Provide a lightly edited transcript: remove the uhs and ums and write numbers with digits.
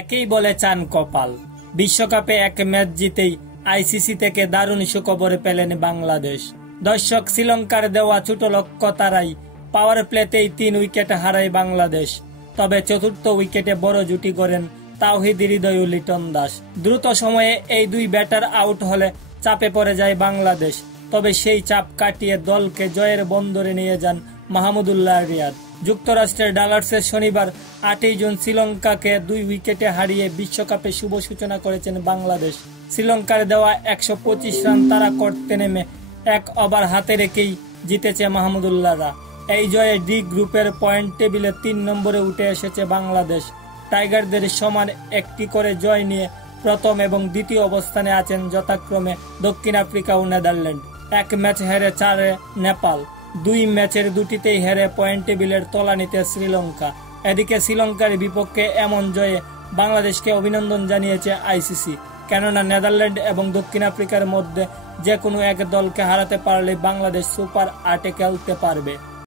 একেই বলে চান কপাল। বিশ্বকাপে এক ম্যাচ জিতেই আইসিসি থেকে দারুণ সুখবর পেলেন বাংলাদেশ। দর্শক, শ্রীলঙ্কার দেওয়া ছোট লক্ষ্য তারাই পাওয়ার প্লেতেই 3 উইকেট হারায় বাংলাদেশ। তবে চতুর্থ উইকেটে বড় জুটি করেন তাওহিদ হৃদয় ও লিটন দাস। দ্রুত সময়ে এই দুই ব্যাটার আউট হলে চাপে পড়ে যায় বাংলাদেশ। তবে সেই চাপ কাটিয়ে দলকে জয়ের বন্দরে নিয়ে যান মাহমুদুল্লাহ রিয়াদ। যুক্তরাষ্ট্রের ডালাসে শনিবার 8 জুন শ্রীলঙ্কাকে 2 উইকেটে হারিয়ে বিশ্বকাপে শুভ সূচনা করেছেন বাংলাদেশ। শ্রীলঙ্কার দেওয়া 125 রান তাড়া করতে নেমে 1 ওভার হাতে রেখেই জিতেছে মাহমুদুল্লাহরা। এই জয়ে ডি গ্রুপের পয়েন্ট টেবিলে 3 নম্বরে উঠে এসেছে বাংলাদেশ। টাইগারদের সমান একটি করে জয় নিয়ে প্রথম এবং দ্বিতীয় অবস্থানে আছেন যথাক্রমে দক্ষিণ আফ্রিকা ও নেদারল্যান্ড। 1 ম্যাচ হেরে 4 নেপাল। 2 ম্যাচের 2টিতেই হেরে পয়েন্ট টেবিলের তলানিতে শ্রীলঙ্কা। এদিকে শ্রীলঙ্কার বিপক্ষে এমন জয়ে বাংলাদেশকে অভিনন্দন জানিয়েছে আইসিসি। কেননা নেদারল্যান্ড এবং দক্ষিণ আফ্রিকার মধ্যে যে কোনো এক দলকে হারাতে পারলে বাংলাদেশ সুপার 8-এ খেলতে পারবে।